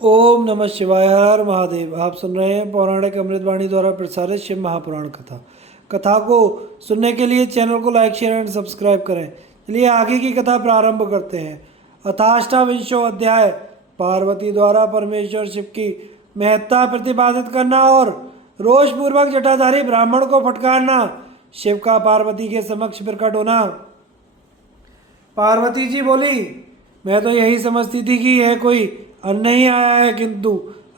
ओम नमः शिवाय। हर हर महादेव। आप सुन रहे हैं पौराणिक अमृतवाणी द्वारा प्रसारित शिव महापुराण कथा। कथा को सुनने के लिए चैनल को लाइक शेयर एंड सब्सक्राइब करें। चलिए आगे की कथा प्रारंभ करते हैं। अथाष्टाविंशो अध्याय। पार्वती द्वारा परमेश्वर शिव की महत्ता प्रतिपादित करना और रोषपूर्वक जटाधारी ब्राह्मण को फटकारना। शिव का पार्वती के समक्ष प्रकट होना। पार्वती जी बोली, मैं तो यही समझती थी कि यह कोई अन्य ही आया है, किंतु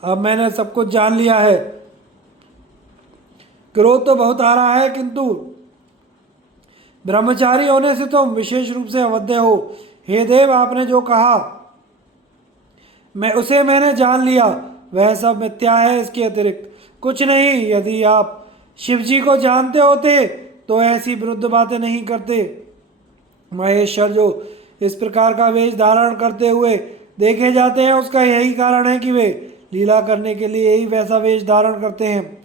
अब मैंने सब कुछ जान लिया है। क्रोध तो बहुत आ रहा है, किंतु ब्रह्मचारी होने से तुम विशेष रूप से अवध्य हो। हे देव, आपने जो कहा मैंने जान लिया। वह सब मिथ्या है, इसके अतिरिक्त कुछ नहीं। यदि आप शिव जी को जानते होते तो ऐसी विरुद्ध बातें नहीं करते। महेश्वर जो इस प्रकार का वेश धारण करते हुए देखे जाते हैं, उसका यही कारण है कि वे लीला करने के लिए यही वैसा वेश धारण करते हैं।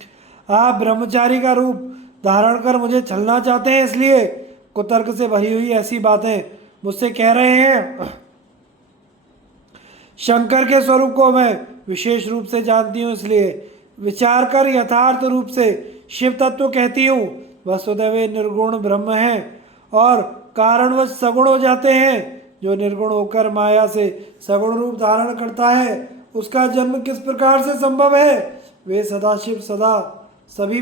आप ब्रह्मचारी का रूप धारण कर मुझे छलना चाहते हैं, इसलिए कुतर्क से भरी हुई ऐसी बातें मुझसे कह रहे हैं। शंकर के स्वरूप को मैं विशेष रूप से जानती हूँ, इसलिए विचार कर यथार्थ रूप से शिव तत्व कहती हूँ। वस्तुतः वे निर्गुण ब्रह्म हैं और कारणवश सगुण हो जाते हैं। जो निर्गुण होकर माया से सगुण रूप धारण करता है, उसका जन्म किस प्रकार से संभव है। वे सदाशिव सदा सभी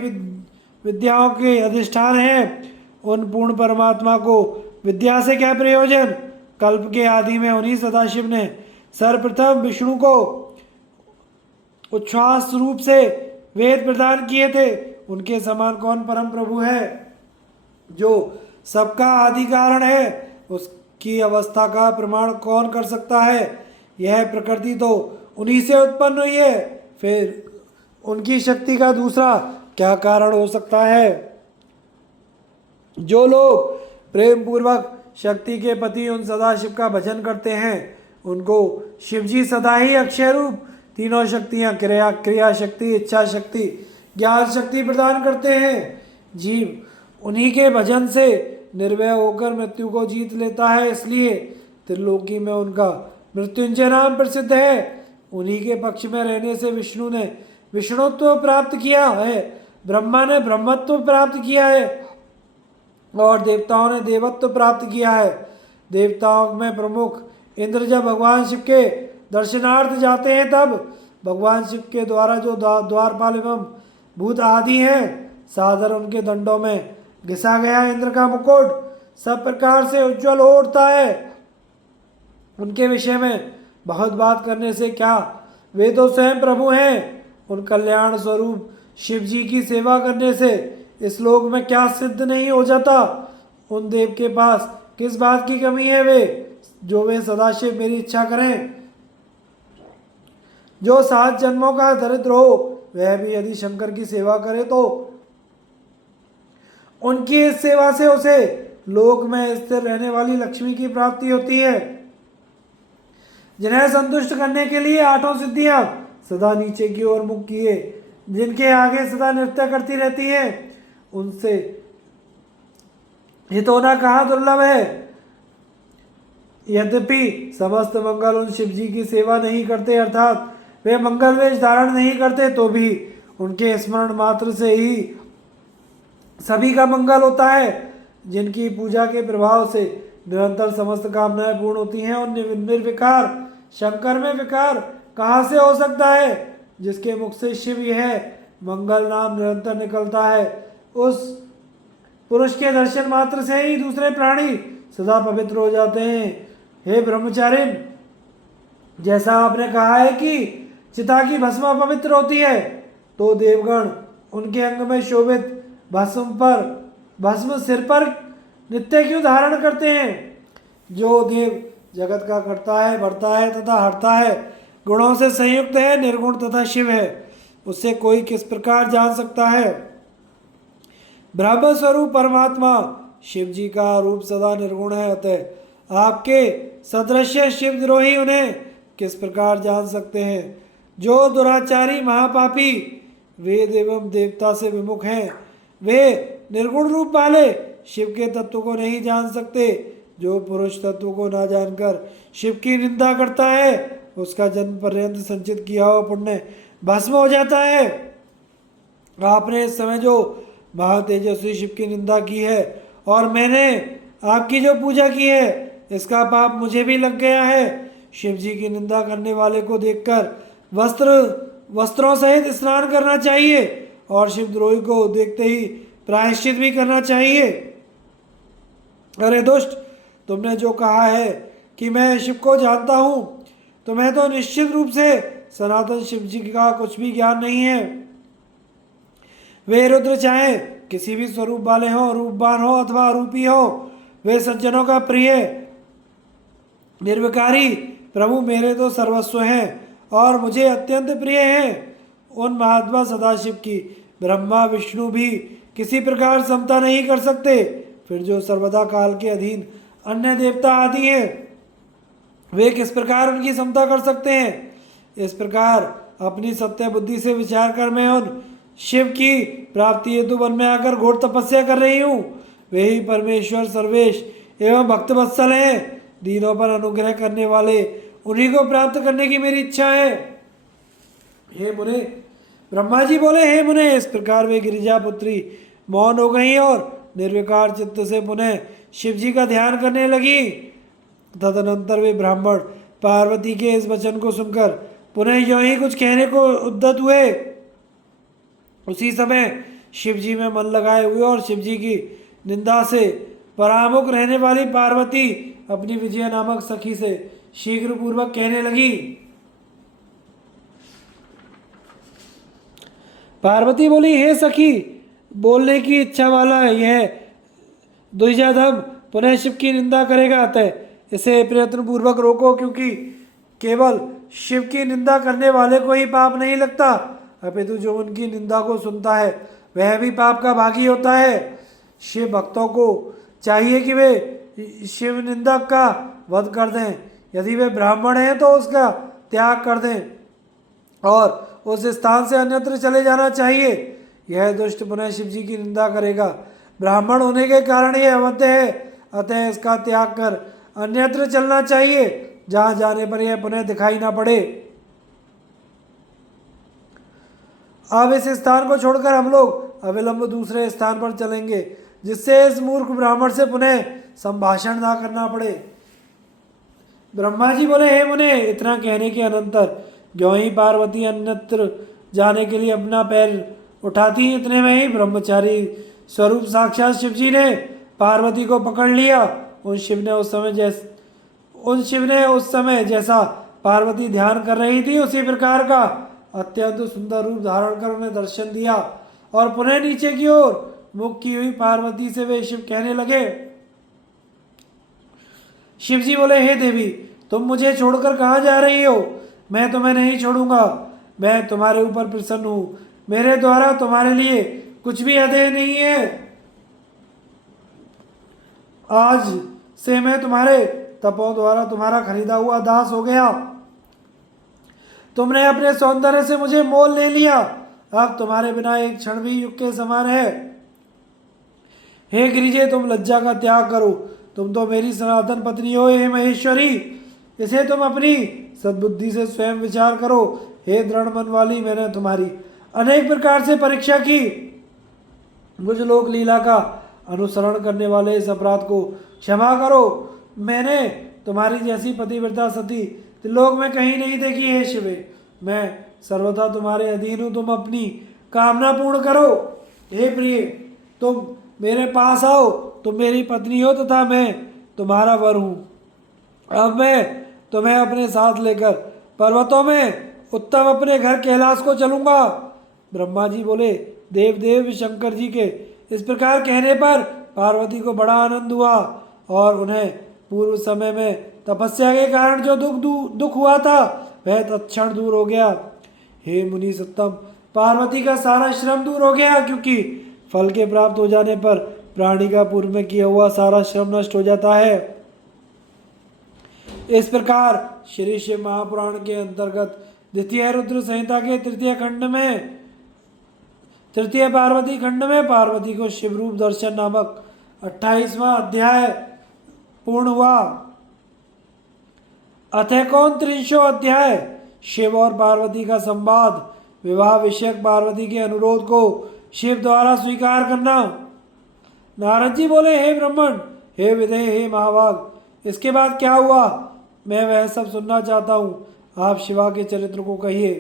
विद्याओं के अधिष्ठान हैं। उन पूर्ण परमात्मा को विद्या से क्या प्रयोजन। कल्प के आदि में उन्हीं सदाशिव ने सर्वप्रथम विष्णु को उच्छ्वास रूप से वेद प्रदान किए थे। उनके समान कौन परम प्रभु है जो सबका आदि कारण है। उसकी अवस्था का प्रमाण कौन कर सकता है। यह प्रकृति तो उन्हीं से उत्पन्न हुई है, फिर उनकी शक्ति का दूसरा क्या कारण हो सकता है। जो लोग प्रेम पूर्वक शक्ति के पति उन सदाशिव का भजन करते हैं, उनको शिवजी सदा ही अक्षय रूप तीनों शक्तियां क्रिया शक्ति, इच्छा शक्ति, ज्ञान शक्ति प्रदान करते हैं। जीव उन्हीं के भजन से निर्भय होकर मृत्यु को जीत लेता है, इसलिए त्रिलोकी में उनका मृत्युंजय नाम प्रसिद्ध है। उन्हीं के पक्ष में रहने से विष्णु ने विष्णुत्व प्राप्त किया है, ब्रह्मा ने ब्रह्मत्व प्राप्त किया है और देवताओं ने देवत्व प्राप्त किया है। देवताओं में प्रमुख इंद्र जब भगवान शिव के दर्शनार्थ जाते हैं, तब भगवान शिव के द्वारा जो द्वारपाल एवं भूत आदि हैं, सादर उनके दंडों में घिसा गया इंद्र का मुकुट सब प्रकार से उज्जवल हो उठता है। उनके विषय में बहुत बात करने से क्या, वे तो स्वयं प्रभु हैं। उन कल्याण स्वरूप शिव जी की सेवा करने से इस लोक में क्या सिद्ध नहीं हो जाता। उन देव के पास किस बात की कमी है जो वे सदाशिव मेरी इच्छा करें। जो 7 जन्मों का दरिद्र हो, वह भी यदि शंकर की सेवा करे तो उनकी इस सेवा से उसे लोक में स्थिर रहने वाली लक्ष्मी की प्राप्ति होती है। जिन्हें संतुष्ट करने के लिए 8 सिद्धियां सदा नीचे की ओर मुख किए, जिनके आगे सदा नृत्य करती रहती हैं, उनसे हित होना कहाँ दुर्लभ है। यद्यपि समस्त मंगल उन शिव जी की सेवा नहीं करते, अर्थात वे मंगल वेश धारण नहीं करते, तो भी उनके स्मरण मात्र से ही सभी का मंगल होता है। जिनकी पूजा के प्रभाव से निरंतर समस्त कामनाएं पूर्ण होती हैं और निर्विकार शंकर में विकार कहाँ से हो सकता है। जिसके मुख से शिव यह मंगल नाम निरंतर निकलता है, उस पुरुष के दर्शन मात्र से ही दूसरे प्राणी सदा पवित्र हो जाते हैं। हे ब्रह्मचारिण, जैसा आपने कहा है कि चिता की भस्म पवित्र होती है, तो देवगण उनके अंग में शोभित भस्म सिर पर नित्य क्यों धारण करते हैं। जो देव जगत का करता है, बढ़ता है तथा हटता है, गुणों से संयुक्त है, निर्गुण तथा शिव है, उससे कोई किस प्रकार जान सकता है। ब्रह्म स्वरूप परमात्मा शिव जी का रूप सदा निर्गुण है, अतः आपके सदृश्य शिवद्रोही उन्हें किस प्रकार जान सकते हैं। जो दुराचारी महापापी वेद एवं देवता से विमुख हैं, वे निर्गुण रूप वाले शिव के तत्व को नहीं जान सकते। जो पुरुष तत्व को ना जानकर शिव की निंदा करता है, उसका जन्म पर्यंत संचित किया हुआ पुण्य भस्म हो जाता है। आपने इस समय जो महातेजस्वी शिव की निंदा की है और मैंने आपकी जो पूजा की है, इसका पाप मुझे भी लग गया है। शिव जी की निंदा करने वाले को देखकर वस्त्रों सहित स्नान करना चाहिए और शिवद्रोही को देखते ही प्रायश्चित भी करना चाहिए। अरे दुष्ट, तुमने जो कहा है कि मैं शिव को जानता हूँ, तो मैं तो निश्चित रूप से सनातन शिव जी का कुछ भी ज्ञान नहीं है। वे रुद्र चाहे किसी भी स्वरूप वाले हों, रूपवान हो अथवा अरूपी हो, वे सज्जनों का प्रिय निर्विकारी प्रभु मेरे तो सर्वस्व हैं और मुझे अत्यंत प्रिय हैं। उन महात्मा सदाशिव की ब्रह्मा विष्णु भी किसी प्रकार समता नहीं कर सकते। फिर जो सर्वदा काल के अधीन अन्य देवता आदि हैं, वे किस प्रकार उनकी समता कर सकते हैं। इस प्रकार अपनी सत्य बुद्धि से विचार कर मैं उन शिव की प्राप्ति हेतु वन में आकर घोर तपस्या कर रही हूँ। वे ही परमेश्वर सर्वेश एवं भक्तवत्सल हैं। दीनों पर अनुग्रह करने वाले उन्हीं को प्राप्त करने की मेरी इच्छा है। हे मुने, ब्रह्मा जी बोले, हे मुने, इस प्रकार वे गिरिजा पुत्री मौन हो गई और निर्विकार चित्त से पुनः शिव जी का ध्यान करने लगी। तदनंतर वे ब्राह्मण पार्वती के इस वचन को सुनकर पुनः यूं ही कुछ कहने को उद्यत हुए। उसी समय शिव जी में मन लगाए हुए और शिव जी की निंदा से परामुख रहने वाली पार्वती अपनी विजया नामक सखी से शीघ्र पूर्वक कहने लगी। पार्वती बोली, हे सखी, बोलने की इच्छा वाला यह द्विजाधम पुनः शिव की निंदा करेगा, अतः इसे प्रयत्न पूर्वक रोको, क्योंकि केवल शिव की निंदा करने वाले को ही पाप नहीं लगता, अपितु जो उनकी निंदा को सुनता है वह भी पाप का भागी होता है। शिव भक्तों को चाहिए कि वे शिव निंदक का वध कर दें। यदि वे ब्राह्मण हैं तो उसका त्याग कर दें और उस स्थान से अन्यत्र चले जाना चाहिए। यह दुष्ट पुनः शिव जी की निंदा करेगा। ब्राह्मण होने के कारण यह अवध्य है, अतः इसका त्याग कर अन्यत्र चलना चाहिए, जहाँ जाने पर यह पुनः दिखाई ना पड़े। अब इस स्थान को छोड़कर हम लोग अविलंब दूसरे स्थान पर चलेंगे, जिससे इस मूर्ख ब्राह्मण से पुनः संभाषण ना करना पड़े। ब्रह्मा जी बोले, हे मुने, इतना कहने के अनंतर ज्यों ही पार्वती अन्यत्र जाने के लिए अपना पैर उठाती, इतने में ही ब्रह्मचारी स्वरूप साक्षात शिव जी ने पार्वती को पकड़ लिया। उन शिव ने उस समय जैसा पार्वती ध्यान कर रही थी, उसी प्रकार का अत्यंत सुंदर रूप धारण कर उन्हें दर्शन दिया और पुनः नीचे की ओर मुख की हुई पार्वती से वे शिव कहने लगे। शिव जी बोले, हे देवी, तुम मुझे छोड़कर कहाँ जा रही हो? मैं तुम्हें नहीं छोड़ूंगा। मैं तुम्हारे ऊपर प्रसन्न हूँ। मेरे द्वारा तुम्हारे लिए कुछ भी अधेय नहीं है। आज से मैं तुम्हारे तपों द्वारा तुम्हारा खरीदा हुआ दास हो गया। तुमने अपने सौंदर्य से मुझे मोल ले लिया। अब तुम्हारे बिना एक क्षण भी युग के समान है। हे गिरिजे, तुम लज्जा का त्याग करो। तुम तो मेरी सनातन पत्नी हो। हे महेश्वरी, इसे तुम अपनी सद्बुद्धि से स्वयं विचार करो। हे दृढ़ मन वाली, मैंने तुम्हारी अनेक प्रकार से परीक्षा की। मुझ लोक लीला का अनुसरण करने वाले इस अपराध को क्षमा करो। मैंने तुम्हारी जैसी पतिव्रता सती त्रिलोक में कहीं नहीं देखी। हे शिवे, मैं सर्वथा तुम्हारे अधीन हूँ। तुम अपनी कामना पूर्ण करो। हे प्रिय, तुम मेरे पास आओ। तुम मेरी पत्नी हो तथा मैं तुम्हारा वर हूँ। अब मैं तुम्हें अपने साथ लेकर पर्वतों में उत्तम अपने घर कैलाश को चलूंगा। ब्रह्मा जी बोले, देव शंकर जी के इस प्रकार कहने पर पार्वती को बड़ा आनंद हुआ और उन्हें पूर्व समय में तपस्या के कारण जो दुख हुआ था वह तत्क्षण दूर हो गया। हे मुनि सत्तम, पार्वती का सारा श्रम दूर हो गया, क्योंकि फल के प्राप्त हो जाने पर प्राणी का पूर्व में किया हुआ सारा श्रम नष्ट हो जाता है। इस प्रकार श्री शिव महापुराण के अंतर्गत द्वितीय रुद्र संहिता के तृतीय पार्वती खंड में पार्वती को शिव रूप दर्शन नामक 28वां अध्याय पूर्ण हुआ। अतः कौन 300 अध्याय शिव और पार्वती का संवाद, विवाह विषयक पार्वती के अनुरोध को शिव द्वारा स्वीकार करना। नारद जी बोले, हे ब्राह्मण, हे विदेह, हे महाभाग, इसके बाद क्या हुआ? मैं वह सब सुनना चाहता हूँ, आप शिवा के चरित्र को कहिए।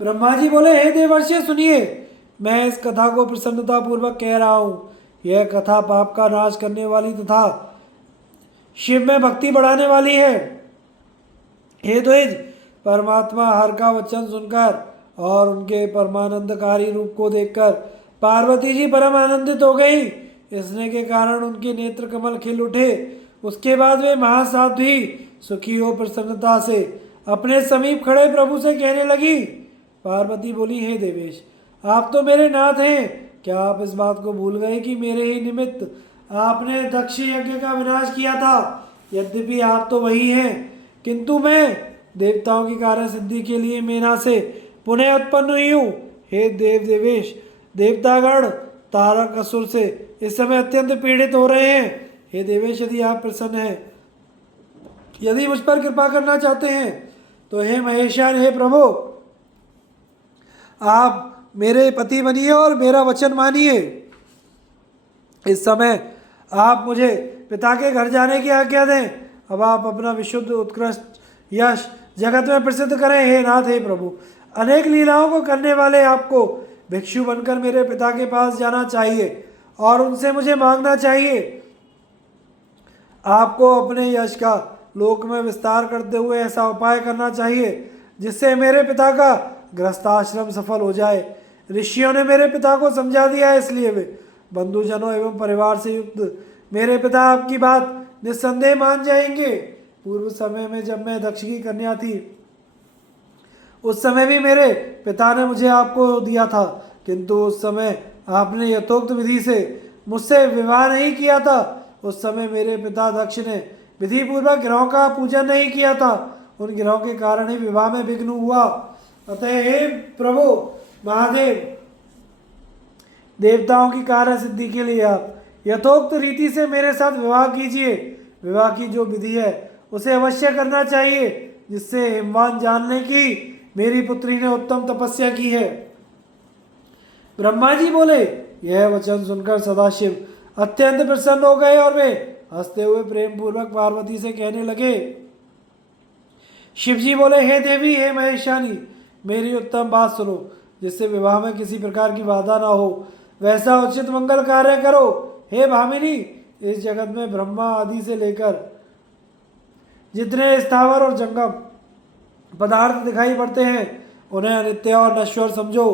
ब्रह्मा जी बोले, हे देवर्षि सुनिए, मैं इस कथा को प्रसन्नता पूर्वक कह रहा हूँ। यह कथा पाप का नाश करने वाली तथा शिव में भक्ति बढ़ाने वाली है। हे द्विज, परमात्मा हर का वचन सुनकर और उनके परमानंदकारी रूप को देखकर पार्वती जी परम आनंदित हो गई। इसने के कारण उनके नेत्र कमल खिल उठे। उसके बाद वे महासाध्वी सुखी हो प्रसन्नता से अपने समीप खड़े प्रभु से कहने लगी। पार्वती बोली, हे देवेश, आप तो मेरे नाथ हैं। क्या आप इस बात को भूल गए कि मेरे ही निमित्त आपने दक्ष यज्ञ का विनाश किया था? यद्यपि आप तो वही हैं, किंतु मैं देवताओं की कार्य सिद्धि के लिए मेना से पुनः उत्पन्न हुई हूँ। हे देव देवेश, देवतागण तारक असुर से इस समय अत्यंत पीड़ित हो रहे हैं। हे देवेश, यदि आप प्रसन्न हैं, यदि मुझ पर कृपा करना चाहते हैं, तो हे महेशान, हे प्रभु, आप मेरे पति बनिए और मेरा वचन मानिए। इस समय आप मुझे पिता के घर जाने की आज्ञा दें। अब आप अपना विशुद्ध उत्कृष्ट यश जगत में प्रसिद्ध करें। हे नाथ, हे प्रभु, अनेक लीलाओं को करने वाले आपको भिक्षु बनकर मेरे पिता के पास जाना चाहिए और उनसे मुझे मांगना चाहिए। आपको अपने यश का लोक में विस्तार करते हुए ऐसा उपाय करना चाहिए जिससे मेरे पिता का गृहस्थाश्रम सफल हो जाए। ऋषियों ने मेरे पिता को समझा दिया, इसलिए वे बंधुजनों एवं परिवार से युक्त मेरे पिता आपकी बात निस्संदेह मान जाएंगे। पूर्व समय में जब मैं दक्ष की कन्या थी, उस समय भी मेरे पिता ने मुझे आपको दिया था, किंतु उस समय आपने यथोक्त विधि से मुझसे विवाह नहीं किया था। उस समय मेरे पिता दक्ष ने विधि पूर्वक ग्रहों का पूजन नहीं किया था। उन ग्रहों के कारण ही विवाह में विघ्न हुआ। अतः हे प्रभु महादेव, देवताओं की कार्य सिद्धि के लिए आप यथोक्त रीति से मेरे साथ विवाह कीजिए। विवाह की जो विधि है उसे अवश्य करना चाहिए, जिससे हिमवान जान लें कि मेरी पुत्री ने उत्तम तपस्या की है। ब्रह्मा जी बोले, यह वचन सुनकर सदाशिव अत्यंत प्रसन्न हो गए और वे हंसते हुए प्रेम पूर्वक पार्वती से कहने लगे। शिव जी बोले, हे देवी, हे महेशानी, मेरी उत्तम बात सुनो, जिससे विवाह में किसी प्रकार की बाधा ना हो, वैसा उचित मंगल कार्य करो। हे भामिनी, इस जगत में ब्रह्मा आदि से लेकर जितने स्थावर और जंगम पदार्थ दिखाई पड़ते हैं, उन्हें अनित्य और नश्वर समझो।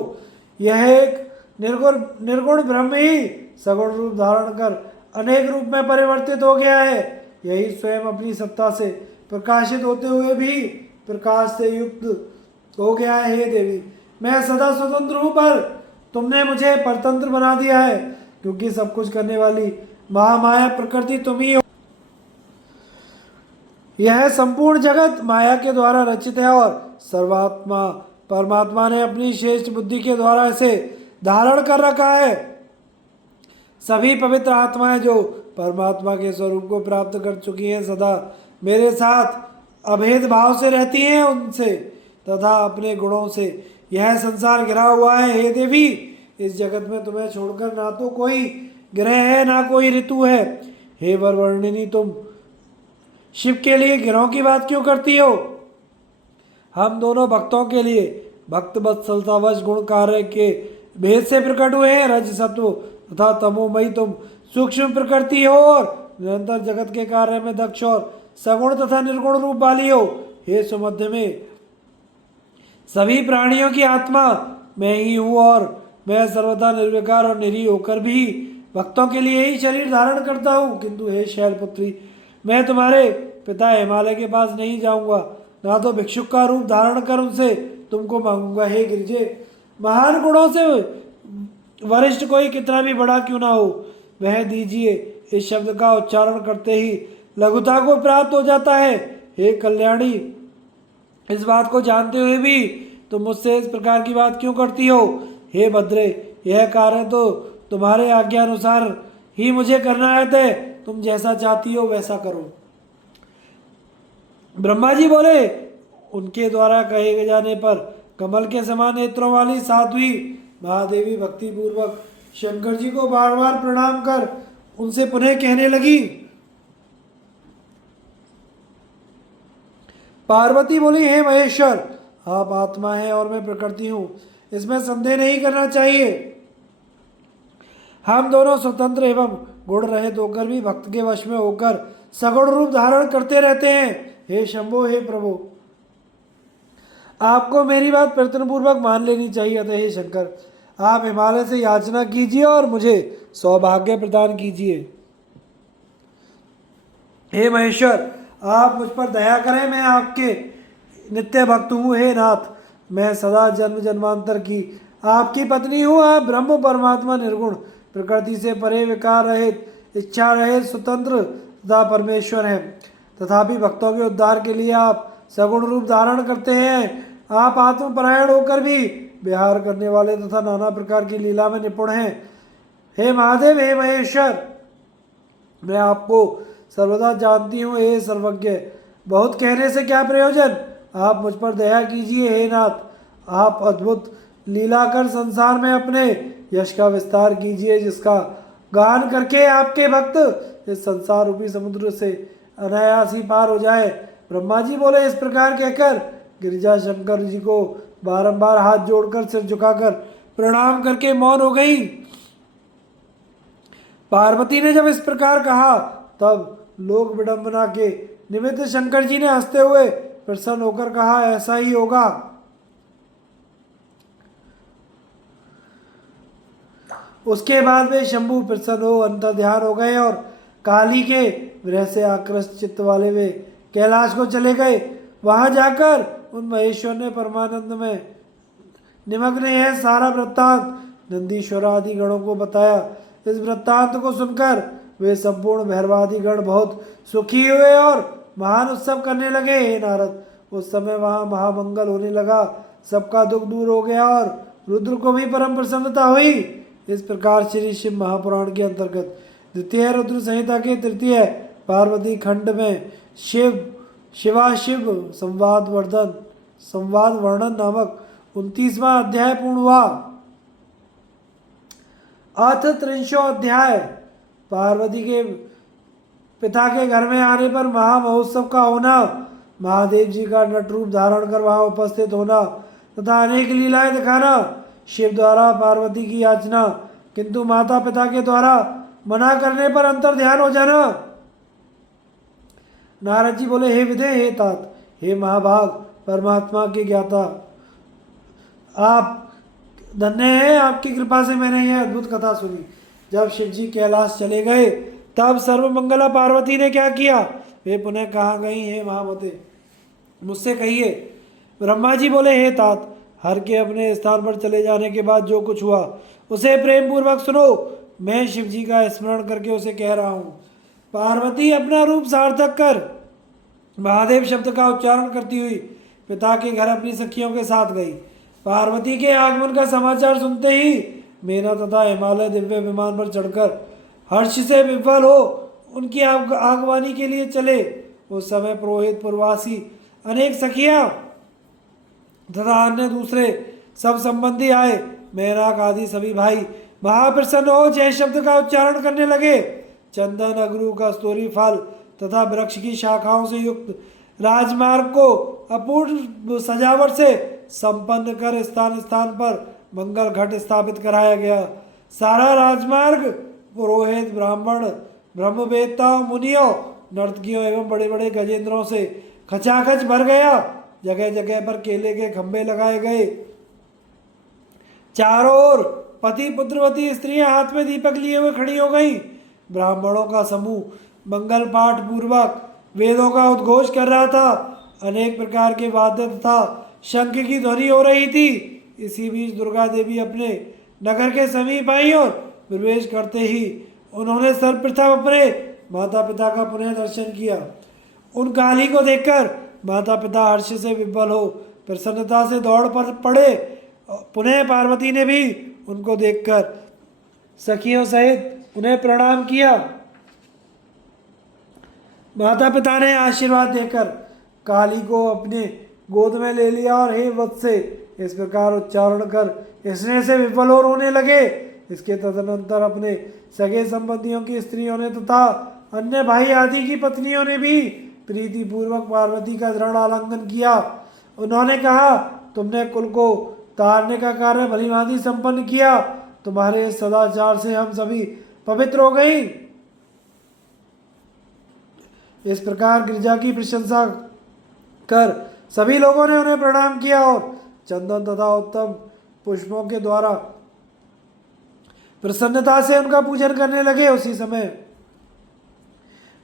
यह एक निर्गुण ब्रह्म ही सगुण रूप धारण कर अनेक रूप में परिवर्तित हो गया है। यही स्वयं अपनी सत्ता से प्रकाशित होते हुए भी प्रकाश से युक्त हो गया है। हे देवी, मैं सदा स्वतंत्र हूँ, पर तुमने मुझे परतंत्र बना दिया है, क्योंकि सब कुछ करने वाली महामाया प्रकृति तुम ही हो। यह संपूर्ण जगत माया के द्वारा रचित है और सर्वात्मा परमात्मा ने अपनी श्रेष्ठ बुद्धि के द्वारा इसे धारण कर रखा है। सभी पवित्र आत्माएं जो परमात्मा के स्वरूप को प्राप्त कर चुकी हैं, सदा मेरे साथ अभेद भाव से रहती हैं। उनसे तथा अपने गुणों से यह संसार घिरा हुआ है। हे देवी, इस जगत में तुम्हें छोड़कर ना तो कोई ग्रह है, ना कोई ऋतु है। हे वरवर्णिनी, तुम शिव के लिए ग्रहों की बात क्यों करती हो? हम दोनों भक्तों के लिए भक्त वत्सलतावश गुण कार्य के भेद से प्रकट हुए हैं। रज सत्व तथा तमोमयी तुम सूक्ष्म प्रकृति हो और निरंतर जगत के कार्य में दक्ष और सगुण तथा निर्गुण रूप वाली हो। हे सुमध्य में सभी प्राणियों की आत्मा मैं ही हूँ और मैं सर्वथा निर्विकार और निरीह होकर भी भक्तों के लिए ही शरीर धारण करता हूँ। किंतु हे शैलपुत्री, मैं तुम्हारे पिता हिमालय के पास नहीं जाऊंगा, ना तो भिक्षुक का रूप धारण कर उनसे तुमको मांगूंगा। हे गिरिजे, महान गुणों से वरिष्ठ कोई कितना भी बड़ा क्यों ना हो, वह दीजिए इस शब्द का उच्चारण करते ही लघुता को प्राप्त हो जाता है। हे कल्याणी, इस बात को जानते हुए भी तुम मुझसे इस प्रकार की बात क्यों करती हो? हे भद्रे, यह कार्य तो तुम्हारे आज्ञा अनुसार ही मुझे करना है। तुम जैसा चाहती हो वैसा करो। ब्रह्मा जी बोले, उनके द्वारा कहे जाने पर कमल के समान नेत्रों वाली साध्वी महादेवी भक्ति पूर्वक शंकर जी को बार बार प्रणाम कर उनसे पुनः कहने लगी। पार्वती बोली, हे महेश्वर, आप आत्मा हैं और मैं प्रकृति हूं, इसमें संदेह नहीं करना चाहिए। हम दोनों स्वतंत्र एवं गुण रहित होकर भी भक्त के वश में होकर सगुण रूप धारण करते रहते हैं। हे शंभो, हे प्रभु, आपको मेरी बात प्रयत्न पूर्वक मान लेनी चाहिए। अतः हे शंकर, आप हिमालय से याचना कीजिए और मुझे सौभाग्य प्रदान कीजिए। हे महेश्वर, आप मुझ पर दया करें, मैं आपके नित्य भक्त हूँ। हे नाथ, मैं सदा जन्म जन्मांतर की आपकी पत्नी हूँ। आप ब्रह्म परमात्मा निर्गुण, प्रकृति से परे, विकार रहित, इच्छा रहित, स्वतंत्र तथा परमेश्वर हैं। तथापि भक्तों के उद्धार के लिए आप सगुण रूप धारण करते हैं। आप आत्मपरायण होकर भी विहार करने वाले तथा नाना प्रकार की लीला में निपुण हैं। हे महादेव, हे महेश्वर, मैं आपको सर्वदा जानती हूँ। हे सर्वज्ञ, बहुत कहने से क्या प्रयोजन, आप मुझ पर दया कीजिए। हे नाथ, आप अद्भुत लीला कर संसार में अपने यश का विस्तार कीजिए, जिसका गान करके आपके भक्त इस संसार रूपी समुद्र से अनायास ही पार हो जाए। ब्रह्मा जी बोले, इस प्रकार कहकर गिरिजा शंकर जी को बारंबार हाथ जोड़कर सिर झुकाकर प्रणाम करके मौन हो गई। पार्वती ने जब इस प्रकार कहा तब लोक विडंबना के निमित्त शंकर जी ने हंसते हुए प्रसन्न होकर कहा, ऐसा ही होगा। उसके बाद वे शंभु प्रसन्न हो अंतर ध्यान हो गए और काली के विरह से आकृष्ट चित्त वाले वे कैलाश को चले गए। वहां जाकर उन महेश्वर ने परमानंद में निमग्न यह सारा वृत्तांत नंदीश्वर आदि गणों को बताया। इस वृत्तांत को सुनकर वे संपूर्ण भैरवादि गण बहुत सुखी हुए और महान उत्सव करने लगे। हे नारद, उस समय वहां महामंगल होने लगा, सबका दुख दूर हो गया और रुद्र को भी परम प्रसन्नता हुई। इस प्रकार श्री शिव महापुराण के अंतर्गत द्वितीय रुद्र संहिता के तृतीय पार्वती खंड में शिवाशिव संवाद वर्णन नामक 29वां अध्याय पूर्ण हुआ। अथ 30वां अध्याय पार्वती के पिता के घर में आने पर महामहोत्सव का होना, महादेव जी का नट रूप धारण कर वहां उपस्थित होना तथा अनेक लीलाएं दिखाना, शिव द्वारा पार्वती की याचना किंतु माता पिता के द्वारा मना करने पर अंतर ध्यान हो जाना। नारद जी बोले, हे विदे, हे तात, हे महाभाग परमात्मा के ज्ञाता, आप धन्य हैं, आपकी कृपा से मैंने यह अद्भुत कथा सुनी। जब शिव जी कैलाश चले गए तब सर्वमंगला पार्वती ने क्या किया, वे पुनः कहाँ गई। हे महामते, मुझसे कहिए। ब्रह्मा जी बोले, हे तात, हर के अपने स्थान पर चले जाने के बाद जो कुछ हुआ उसे प्रेम पूर्वक सुनो। मैं शिव जी का स्मरण करके उसे कह रहा हूँ। पार्वती अपना रूप सार्थक कर महादेव शब्द का उच्चारण करती हुई पिता के घर अपनी सखियों के साथ गई। पार्वती के आगमन का समाचार सुनते ही मेना तथा हिमालय दिव्य विमान पर चढ़कर हर्ष से विफल हो उनकी आगवानी के लिए चले। उस समय पुरोहित, पुरवासी, अनेक सखियां तथा अन्य दूसरे सब संबंधी आए। मेहराक आदि सभी भाई महाप्रसन्न हो जय शब्द का उच्चारण करने लगे। चंदन, अगरू, कस्तूरी फल तथा वृक्ष की शाखाओं से युक्त राजमार्ग को अपूर्व सजावट से संपन्न कर स्थान स्थान पर मंगल घट स्थापित कराया गया। सारा राजमार्ग पुरोहित, ब्राह्मण, ब्रह्मवेत्ताओं, मुनियों, नर्तकियों एवं बड़े बड़े गजेंद्रों से खचाखच भर गया। जगह जगह पर केले के खंभे लगाए गए। चारों ओर पति पुत्रवती स्त्रियां हाथ में दीपक लिए हुए खड़ी हो गईं। ब्राह्मणों का समूह मंगल पाठ पूर्वक वेदों का उद्घोष कर रहा था। अनेक प्रकार के वाद्य तथा शंख की ध्वनि हो रही थी। इसी बीच दुर्गा देवी अपने नगर के समीप आई और प्रवेश करते ही उन्होंने सर्वप्रथम अपने माता पिता का पुनः दर्शन किया। उन काली को देखकर माता पिता हर्ष से विह्वल हो प्रसन्नता से दौड़ पर पड़े। पुनः पार्वती ने भी उनको देखकर सखियों सहित उन्हें प्रणाम किया। माता पिता ने आशीर्वाद देकर काली को अपने गोद में ले लिया और हे वत्से इस प्रकार उच्चारण कर स्नेह से विफल और रोने लगे। इसके तदनंतर अपने सगे संबंधियों की स्त्रियों ने तथा अन्य भाई आदि की पत्नियों ने भी प्रीति पूर्वक पार्वती का दृढ़ आलिंगन किया। उन्होंने कहा, तुमने कुल को तारने का कार्य भलीभांति संपन्न किया। तुम्हारे इस सदाचार से हम सभी पवित्र हो गई। इस प्रकार गिरिजा की प्रशंसा कर सभी लोगों ने उन्हें प्रणाम किया और चंदन तथा उत्तम पुष्पों के द्वारा प्रसन्नता से उनका पूजन करने लगे। उसी समय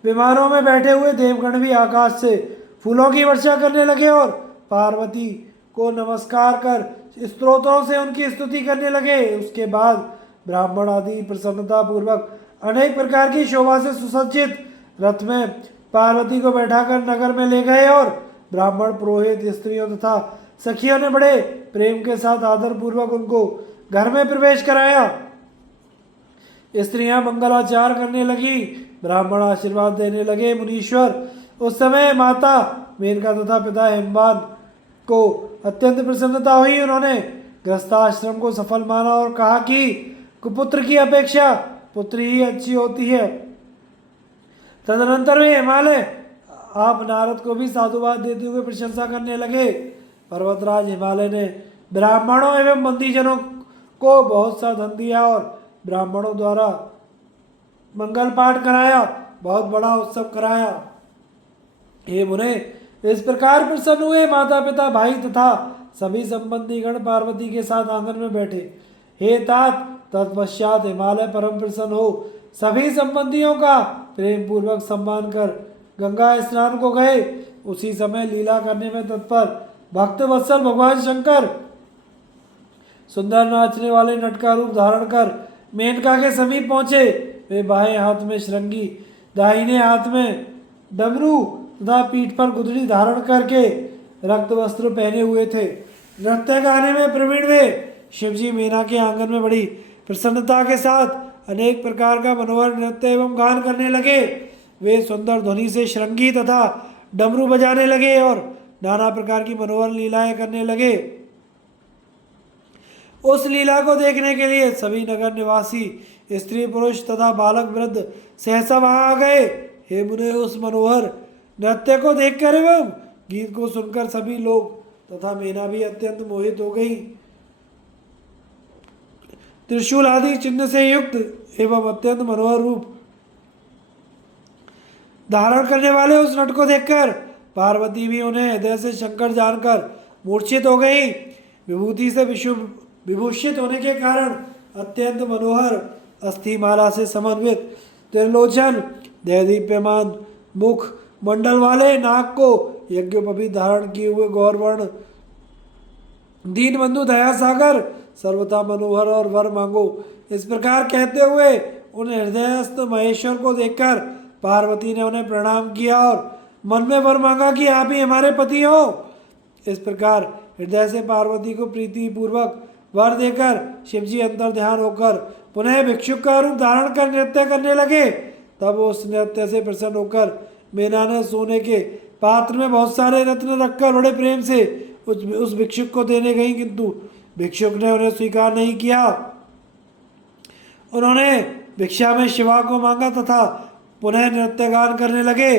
विमानों में बैठे हुए देवगण भी आकाश से फूलों की वर्षा करने लगे और पार्वती को नमस्कार कर स्तोत्रों से उनकी स्तुति करने लगे। उसके बाद ब्राह्मण आदि प्रसन्नता पूर्वक अनेक प्रकार की शोभा से सुसज्जित रथ में पार्वती को बैठाकर नगर में ले गए और ब्राह्मण पुरोहित स्त्रियों तथा सखियों ने बड़े प्रेम के साथ आदर पूर्वक उनको घर में प्रवेश कराया। स्त्रियां मंगलाचार करने लगी, ब्राह्मण आशीर्वाद देने लगे। मुनीश्वर उस समय माता मेनका तथा पिता हेमवान को अत्यंत प्रसन्नता हुई। उन्होंने गृहस्थाश्रम को सफल माना और कहा कि कुपुत्र की अपेक्षा पुत्री ही अच्छी होती है। तदनंतर वे हिमालय आप नारद को भी साधुवाद देते हुए प्रशंसा करने लगे। पर्वतराज हिमालय ने ब्राह्मणों एवं बंदीजनों को बहुत सा धन दिया और ब्राह्मणों द्वारा मंगल पाठ कराया, बहुत बड़ा उत्सव कराया। हे मुने, इस प्रकार प्रसन्न हुए माता पिता भाई तथा सभी संबंधी गण पार्वती के साथ आंगन में बैठे। हे तात, तत्पश्चात हिमालय परम प्रसन्न हो सभी संबंधियों का प्रेम पूर्वक सम्मान कर गंगा स्नान को गए। उसी समय लीला करने में तत्पर भक्त वत्सल भगवान शंकर सुंदर नाचने वाले नट का रूप धारण कर मेनका के समीप पहुंचे। वे बाएं हाथ में श्रृंगी, दाहिने हाथ में डमरू तथा पीठ पर गुदड़ी धारण करके रक्त वस्त्र पहने हुए थे। नृत्य गाने में प्रवीण वे शिवजी मीना के आंगन में बड़ी प्रसन्नता के साथ अनेक प्रकार का मनोहर नृत्य एवं गान करने लगे। वे सुंदर ध्वनि से श्रृंगी तथा डमरू बजाने लगे और नाना प्रकार की मनोहर लीलाएं करने लगे। उस लीला को देखने के लिए सभी नगर निवासी स्त्री पुरुष तथा बालक वृद्ध सहसा वहां आ गए। हे मुने, उस मनोहर नृत्य को देखकर एवं गीत को सुनकर सभी लोग तथा मीना भी अत्यंत मोहित हो गई। त्रिशूल आदि चिन्ह से युक्त एवं अत्यंत मनोहर रूप धारण करने वाले उस नट को देखकर पार्वती भी उन्हें हृदय से शंकर जानकर मूर्छित हो गई। विभूति से विभूषित होने के कारण अत्यंत मनोहर अस्थिमाला से समन्वित त्रिलोचन दैदीप्यमान मुख मंडल वाले नाक को यज्ञोपवी धारण किए हुए गौरवर्ण दीनबंधु दया सागर सर्वथा मनोहर और वर मांगो, इस प्रकार कहते हुए उन हृदयस्थ महेश्वर को देखकर पार्वती ने उन्हें प्रणाम किया और मन में वर मांगा कि आप ही हमारे पति हो। इस प्रकार हृदय से पार्वती को प्रीति पूर्वक वर देकर शिवजी अंतर ध्यान होकर पुनः भिक्षुक का रूप धारण कर नृत्य करने लगे। तब उस नृत्य से प्रसन्न होकर मीना ने सोने के पात्र में बहुत सारे रत्न रखकर बड़े प्रेम से उस भिक्षुक को देने गई, किंतु भिक्षुक ने उन्हें स्वीकार नहीं किया। उन्होंने भिक्षा में शिवा को मांगा तथा पुनः नृत्य गान करने लगे।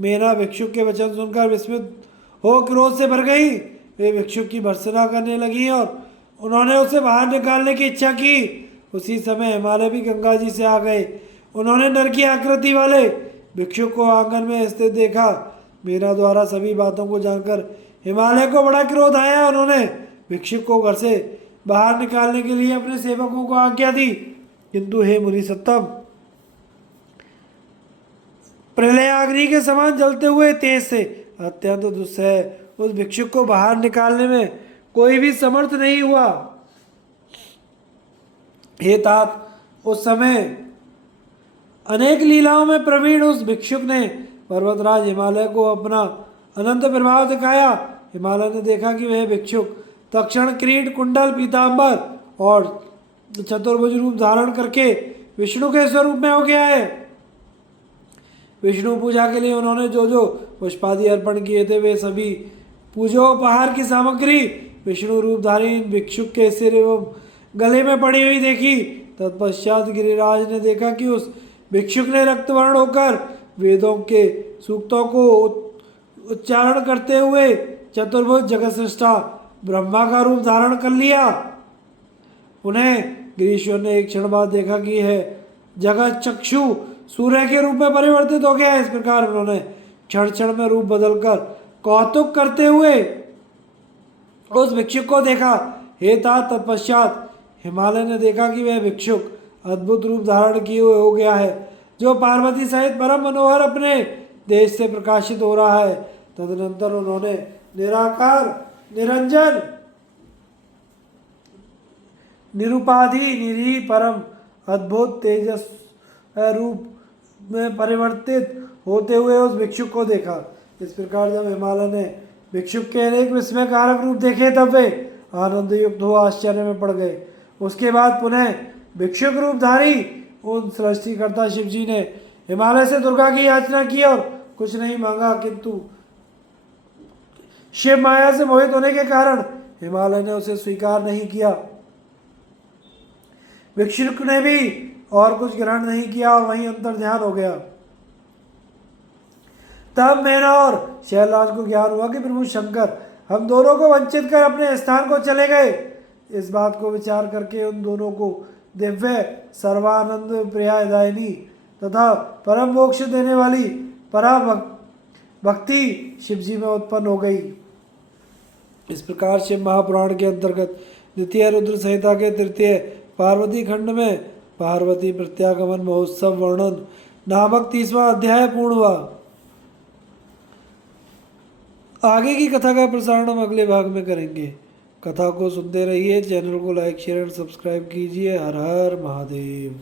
मीना भिक्षुक के वचन सुनकर विस्मित हो क्रोध से भर गई। वे भिक्षुक की भर्त्सना करने लगी और उन्होंने उसे बाहर निकालने की इच्छा की। उसी समय हिमालय भी गंगा जी से आ गए। उन्होंने नर की आकृति वाले भिक्षुक को आंगन में स्थित देखा। मीना द्वारा सभी बातों को जानकर हिमालय को बड़ा क्रोध आया। उन्होंने भिक्षुक को घर से बाहर निकालने के लिए अपने सेवकों को आज्ञा दी, किंतु हे मुनि सत्तम, प्रलयाग्नि के समान जलते हुए तेज से अत्यंत दुस्सह उस भिक्षुक को बाहर निकालने में कोई भी समर्थ नहीं हुआ। हे तात, उस समय अनेक लीलाओं में प्रवीण उस भिक्षुक ने पर्वतराज हिमालय को अपना अनंत प्रभाव दिखाया। हिमालय ने देखा कि वह भिक्षुक तक्षण क्रीट कुंडल पीतांबर और चतुर्भुज रूप धारण करके विष्णु के स्वरूप में हो गया है। विष्णु पूजा के लिए उन्होंने जो जो पुष्पादि अर्पण किए थे वे सभी पूजोपहार की सामग्री विष्णु रूपधारी भिक्षुक के सिर एवं गले में पड़ी हुई देखी। तत्पश्चात गिरिराज ने देखा कि उस भिक्षुक ने रक्तवर्ण होकर वेदों के सूक्तों को उच्चारण करते हुए चतुर्भुज जगत सृष्टा ब्रह्मा का रूप धारण कर लिया। उन्हें गिरीश्वर ने एक क्षण बाद देखा कि यह जगत चक्षु सूर्य के रूप में परिवर्तित हो गया। इस प्रकार उन्होंने क्षण क्षण में रूप बदलकर कौतुक करते हुए उस भिक्षुक को देखा। हे तात, तत्पश्चात हिमालय ने देखा कि वह भिक्षुक अद्भुत रूप धारण किए हुए हो गया है, जो पार्वती सहित परम मनोहर अपने देश से प्रकाशित हो रहा है। तदनंतर उन्होंने निराकार निरंजन निरुपाधि निरी परम अद्भुत तेजस रूप में परिवर्तित होते हुए उस भिक्षुक को देखा। इस प्रकार जब हिमालय ने भिक्षुक के अनेक विस्मयकारक रूप देखे तब वे आनंद युक्त हो आश्चर्य में पड़ गए। उसके बाद पुनः भिक्षुक रूपधारी उन सृष्टिकर्ता शिव जी ने हिमालय से दुर्गा की याचना की और कुछ नहीं मांगा, किंतु शिव माया से मोहित होने के कारण हिमालय ने उसे स्वीकार नहीं किया। भिक्षुक ने भी और कुछ ग्रहण नहीं किया और वहीं अंतर ध्यान हो गया। तब मैना और शैलराज को ज्ञान हुआ कि प्रभु शंकर हम दोनों को वंचित कर अपने स्थान को चले गए। इस बात को विचार करके उन दोनों को दिव्य सर्वानंद प्रियादायिनी तथा परम मोक्ष देने वाली परा भक्ति शिव जी में उत्पन्न हो गई। इस प्रकार शिव महापुराण के अंतर्गत द्वितीय रुद्र संहिता के तृतीय पार्वती खंड में पार्वती प्रत्यागमन महोत्सव वर्णन नामक 30वां अध्याय पूर्ण हुआ। आगे की कथा का प्रसारण हम अगले भाग में करेंगे। कथा को सुनते रहिए। चैनल को लाइक शेयर एंड सब्सक्राइब कीजिए। हर हर महादेव।